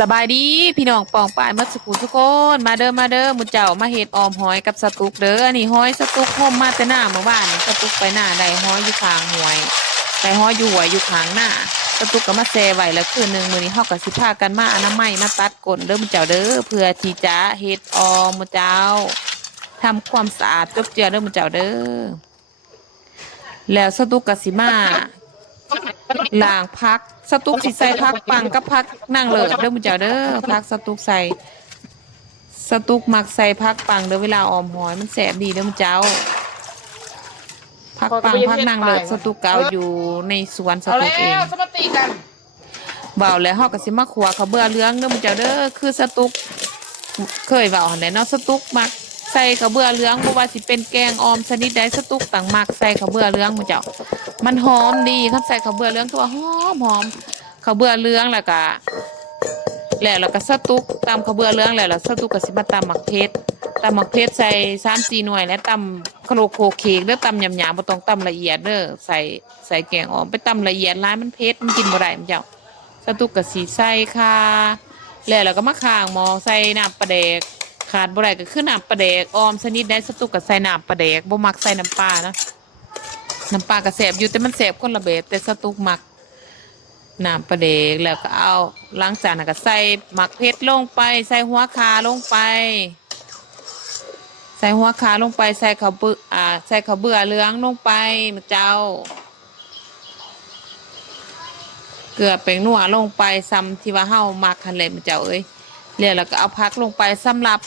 สบายดีพี่น้องปองป่ายมัดสกุลทุกคนมาเด้อหมุเจ้ามาเฮ็ดออมหอยกับสตุกเด้ออันนี้หอยสตุกห่มมาแต่หน้าเมื่อวานสตุกไปหน้าได้หอยอยู่ข้างหวยได้หอยอยู่หวยอยู่ข้างหน้าสตุกก็มาแซ่ไว้แล้วคืนนึงมื้อนี้เฮาก็สิพากันมาอนามัยมาตัดก้นเด้อหมุเจ้าเด้อเพื่อที่จะเฮ็ดออมหมุเจ้าทำความสะอาดจบเจือเด้อหมุเจ้าเด้อแล้วสตุกก็สิมาล้างพักสตุกสิใส่พักปังกับพักนั่งเลิศเด้อมุเจ้าเด้อพักสตุกใส่สตุกมักใส่พักปังเด้อเวลาออมหอยมันแสบดีเด้อมุเจ้าพักปังพักนั่งเลิศสตุกเก่าอยู่ในสวนสตุกเองสมาติกันเบาแล้วเฮาก็สิมาขัวเขาเบื่อเรื่องเด้อมุเจ้าเด้อคือสตุกเคยเว้าหั่นแหละเนาะสตุกมักใส่ข้าวเบื่อเหลืองบ่ว่าสิเป็นแกงออมชนิดใดสตุกต่างมักใส่ข้าวเบื่อเหลืองมุเจ้ามันหอมดีถ้าใส่ข้าวเบื่อเหลืองตัวหอมข้าวเบื่อเหลืองแล้วก็สตุกตำข้าวเบื่อเหลืองแล้วสตุกก็สิมาตำหมักเพชรใส่3-4 หน่วยแล้วตำโคโลโคเคกเด้อตำหยาบๆบ่ต้องตำละเอียดเด้อใส่แกงออมไปตำละเอียดหลายมันเผ็ดมันกินบ่ได้มุเจ้าสตุกก็สิใส่ข่าแล้วก็มาข้างหม้อใส่น้ำปลาแดกขาดบ่ได้ก็คือน้ำปลาแดกออมชนิดได้สตุกก็ใส่น้ำปลาแดกบ่มักใส่น้ำปลานะน้ำปลาก็แซ่บอยู่แต่มันแซ่บคนละแบบแต่สตุกมักน้ำปลาแดกแล้วก็เอาหลังจากนั้นก็ใส่หมักเพชรลงไปใส่หัวคาลงไปใส่หัวคาลงไปใส่ข้าวเบื่อใส่ข้าวเบื่อเหลืองลงไปมะเจ้าเกลือแป้งนัวลงไปซ้ำที่ว่าเฮามักหั่นแหละมะเจ้าเอ้ยแล้วก็เอาผักลงไปสำหรับ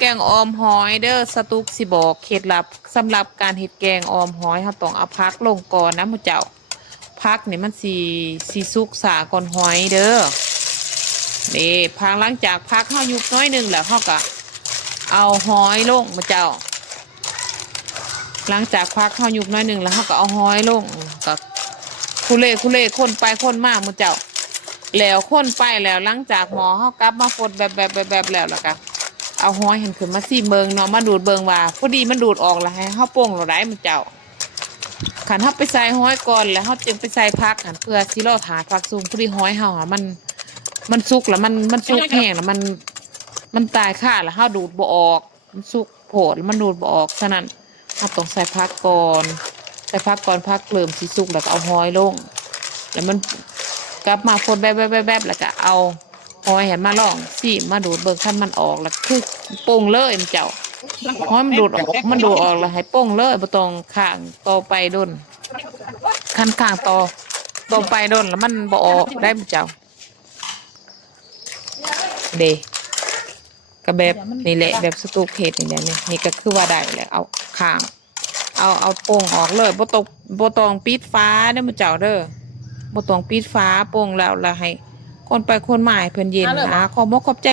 แกงออมหอยเด้อสตุกสิบอกเคล็ดลับสำหรับการเฮ็ดแกงออมหอยเฮาต้องเอาผักลงก่อนนะมื้อเจ้าผักนี่มันสิสุกสาก่อนหอยเด้อนี่พักหลังจากผักเฮายุบน้อยนึงแล้วเฮาก็เอาหอยลงมื้อเจ้าหลังจากผักเฮายุบน้อยนึงแล้วเฮาก็เอาหอยลงก็คุเล่คนไปคนมามื้อเจ้าแล้วคนไปแล้วหลังจากหมอเฮากลับมาฟดแบบแล้วก็เอาหอยเห็นขึ้นมาซีเบิงเนาะมาดูดเบิงว่าพอดีมันดูดออกแล้วให้เฮาโป่งเราได้มันเจ้าขันเฮาไปใส่หอยก่อนแล้วเฮาจึงไปใส่ผักหันเพื่อสิรอถาผักสูงพอดีหอยเฮามันสุกแล้วมันสุกแห้งแล้วมันตายค่าแล้วเฮาดูดบ่ออกมันสุกโผดแล้วมันดูดบ่ออกฉะนั้นเฮาต้องใส่ผักก่อนผักเริ่มสิสุกแล้วก็เอาหอยลงแล้วมันกลับมาฟดแบบแล้วก็เอาหอยเห็นมาลองสิมาดูดเบิ่งคันมันออกแล้วคือโป่งเลยมันเจ้าหอยมันดูดออกแล้วให้โป่งเลยบ่ต้องข้างต่อไปด้นคันข้างต่อไปด้นแล้วมันบ่ออกได้มันเจ้าเดก็แบบนี่แหละแบบสตูเพจนี่แหละนี่ก็คือว่าได้แล้วเอาข้างเอาโป่งออกเลยบ่ต้องปิดฟ้าเด้อมันเจ้าเด้อบ่ต้องปิดฟ้าโป่งแล้วให้คนไปคนมาให้เพิ่นเย็นนะขอบใจ